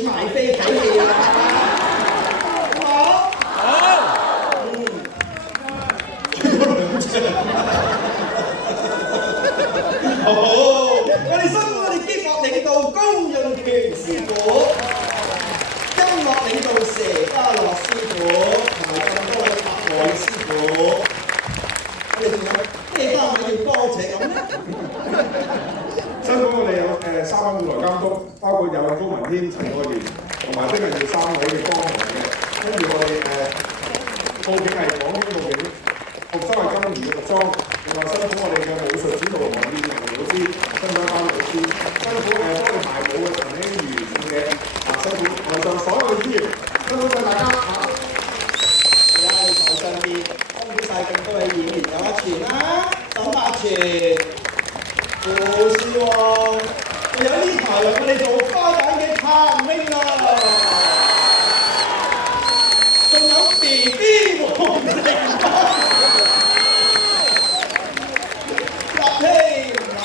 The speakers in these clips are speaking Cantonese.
錢買飛睇戲啊！好冇？好。好，我哋辛苦我哋激樂領導高潤權師傅、音樂領導佘家樂師傅同埋咁多位拍位師傅，我哋仲有咩單位要多謝咁咧？辛苦我哋有3位舞台監督，包括有高文軒、陳愛蓮同埋丁文耀3位嘅幫忙嘅，跟住我哋佈景係港英佈景。服裝係金魚嘅服裝，另外辛苦我哋嘅武術指導黃燕蓉老師、新疆班老師，辛苦幫你排舞嘅陳興如小姐，辛苦台上所有嘅演員，辛苦晒大家嚇。而家你台上邊辛苦晒咁多位演員，有阿全啦、沈百全、胡少旺，仲有呢排為我哋做花旦嘅譚詠麟，仲有 BB 黃成邦。立希同埋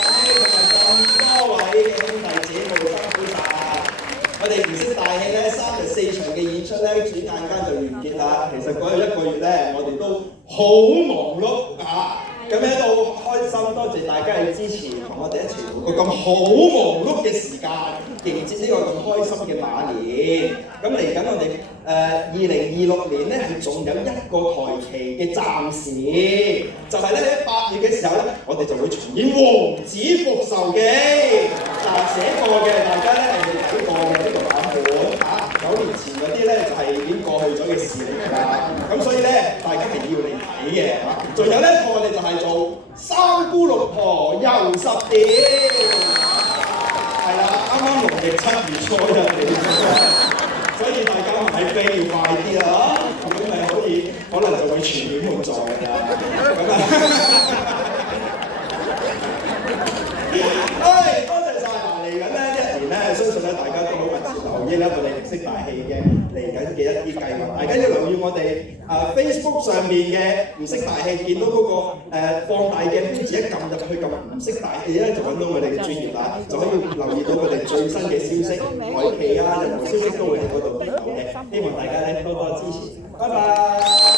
咁多位嘅兄弟姊妹辛苦晒啊！我哋唔識大氣咧，3日4場嘅演出咧，轉眼間就完結啦。其實嗰1個月咧，我哋都好忙碌啊！咁喺度開心，多謝大家嘅支持，同我哋一齊度過咁好忙碌嘅時間，迎接呢個咁開心嘅馬年。咁嚟緊我哋2026年咧係仲有1個台期嘅暫時，就係咧喺8月嘅時候咧，我哋就會重演《王子復仇記》。嗱，寫過嘅大家咧係未睇過嘅呢個版本嚇，9年前嗰啲咧就係已經過去咗嘅事嚟㗎啦。咁所以咧，大家係要嚟睇嘅嚇。仲有咧，我哋就係做三姑六婆又10點，係啦，啱啱農曆7月初1嚟，所以大家買飛要快啲啦，咁咪可能就會全面好在㗎。咁啊，多謝晒嗱，嚟緊咧1年咧，相信咧大家都好密切留意咧我哋唔識大氣嘅嚟緊嘅一啲計劃，大家要留意我哋Facebook 上面嘅唔識大氣，見到嗰個放大嘅標誌，一撳入去撳唔識大氣咧，就揾到我哋嘅專頁啦，就可以留意到我哋最新嘅消息、海期啊、任何消息都會喺嗰度見到嘅，希望大家咧多多支持，拜拜。